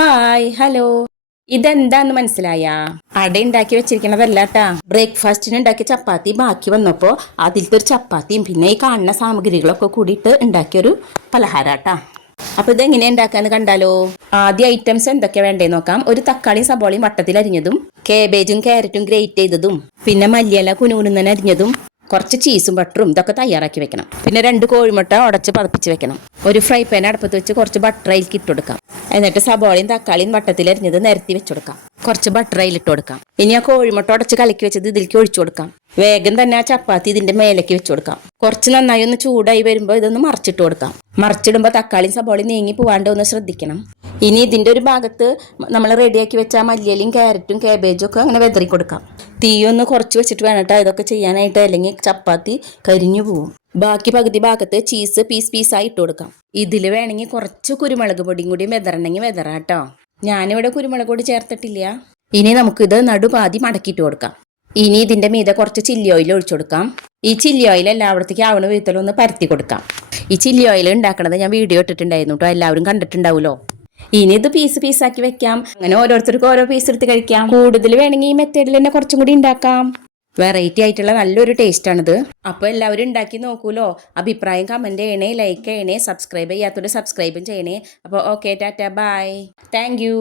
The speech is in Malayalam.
Hi hello. ഇതെന്താന്ന് മനസ്സിലായാ? അട ഉണ്ടാക്കി വെച്ചിരിക്കണതല്ല ട്ടാ. ബ്രേക്ക്ഫാസ്റ്റിന് ഉണ്ടാക്കിയ ചപ്പാത്തി ബാക്കി വന്നപ്പോൾ അതിലത്തെ ഒരു ചപ്പാത്തിയും പിന്നെ ഈ കാണുന്ന സാമഗ്രികളൊക്കെ കൂടിയിട്ട് ഉണ്ടാക്കിയൊരു പലഹാരാട്ടാ. അപ്പൊ ഇതെങ്ങനെ ഉണ്ടാക്കാന്ന് കണ്ടാലോ? ആദ്യ ഐറ്റംസ് എന്തൊക്കെ വേണ്ടേ നോക്കാം. ഒരു തക്കാളിയും സബോളയും വട്ടത്തിൽ അരിഞ്ഞതും, കേബേജും ക്യാരറ്റും ഗ്രേറ്റ് ചെയ്തതും, പിന്നെ മല്ലിയില കുനുകുനുന്നെ അരിഞ്ഞതും, കുറച്ച് ചീസും ബട്ടറും ഇതൊക്കെ തയ്യാറാക്കി വെക്കണം. പിന്നെ 2 കോഴിമുട്ട ഉടച്ച് പതപ്പിച്ച് വെക്കണം. ഒരു ഫ്രൈ പാൻ അടുപ്പത്ത് വെച്ച് കുറച്ച് ബട്ടർ അതിലേക്ക് ഇട്ട് കൊടുക്കാം. എന്നിട്ട് സബോളയും തക്കാളിയും വട്ടത്തിൽ അരിഞ്ഞത് നിരത്തി വെച്ച് കൊടുക്കാം. കുറച്ച് ബട്ടർ അതിലിട്ട് കൊടുക്കാം. ഇനി ആ കോഴിമുട്ട ഉടച്ച് കലക്കി വെച്ചത് ഇതിലേക്ക് ഒഴിച്ചു കൊടുക്കാം. വേഗം തന്നെ ആ ചപ്പാത്തി ഇതിന്റെ മേലേക്ക് വെച്ച് കൊടുക്കാം. കുറച്ച് നന്നായി ഒന്ന് ചൂടായി വരുമ്പോൾ ഇതൊന്ന് മറിച്ചിട്ട് കൊടുക്കാം. മറിച്ചിടുമ്പോൾ തക്കാളിയും സബോളയും നീങ്ങി പോവാണ്ട് ഒന്ന് ശ്രദ്ധിക്കണം. ഇനി ഇതിന്റെ ഒരു ഭാഗത്ത് നമ്മൾ റെഡിയാക്കി വെച്ച മല്ലിയിലയും ക്യാരറ്റും കാബേജും ഒക്കെ അങ്ങനെ വെതറി കൊടുക്കാം. തീയൊന്ന് കുറച്ച് വെച്ചിട്ട് വേണട്ടോ ഇതൊക്കെ ചെയ്യാനായിട്ട്, അല്ലെങ്കിൽ ചപ്പാത്തി കരിഞ്ഞു പോവും. ബാക്കി പകുതി ഭാഗത്ത് ചീസ് പീസായി ഇട്ട് കൊടുക്കാം. ഇതിൽ വേണമെങ്കിൽ കുറച്ച് കുരുമുളക് പൊടിയും കൂടി വെതറണമെങ്കിൽ വെതറാട്ടോ. ഞാനിവിടെ കുരുമുളക് പൊടി ചേർത്തിട്ടില്ല. ഇനി നമുക്കിത് നടുപാതി മടക്കിയിട്ട് കൊടുക്കാം. ഇനി ഇതിന്റെ മീതെ കുറച്ച് ചില്ലി ഓയിൽ ഒഴിച്ചു കൊടുക്കാം. ഈ ചില്ലി ഓയിൽ എല്ലായിടത്തേക്ക് ആവണ വിധത്തിലൊന്ന് പരത്തി കൊടുക്കാം. ഈ ചില്ലി ഓയിൽ ഉണ്ടാക്കണത് ഞാൻ വീഡിയോ ഇട്ടിട്ടുണ്ടായിരുന്നു കേട്ടോ, എല്ലാവരും കണ്ടിട്ടുണ്ടാവുമല്ലോ. ഇനി ഇത് പീസാക്കി വെക്കാം. അങ്ങനെ ഓരോരുത്തർക്കും ഓരോ പീസ് എടുത്ത് കഴിക്കാം. കൂടുതൽ വേണമെങ്കിൽ ഈ മെത്തേഡിൽ തന്നെ കുറച്ചും കൂടി ഉണ്ടാക്കാം. വെറൈറ്റി ആയിട്ടുള്ള നല്ലൊരു ടേസ്റ്റാണിത്. അപ്പോൾ എല്ലാവരും ഉണ്ടാക്കി നോക്കൂലോ. അഭിപ്രായം കമൻറ്റ് ചെയ്യണേ, ലൈക്ക് ചെയ്യണേ, സബ്സ്ക്രൈബ് ചെയ്യാത്തവർ സബ്സ്ക്രൈബും ചെയ്യണേ. അപ്പോൾ okay, tata, bye, thank U.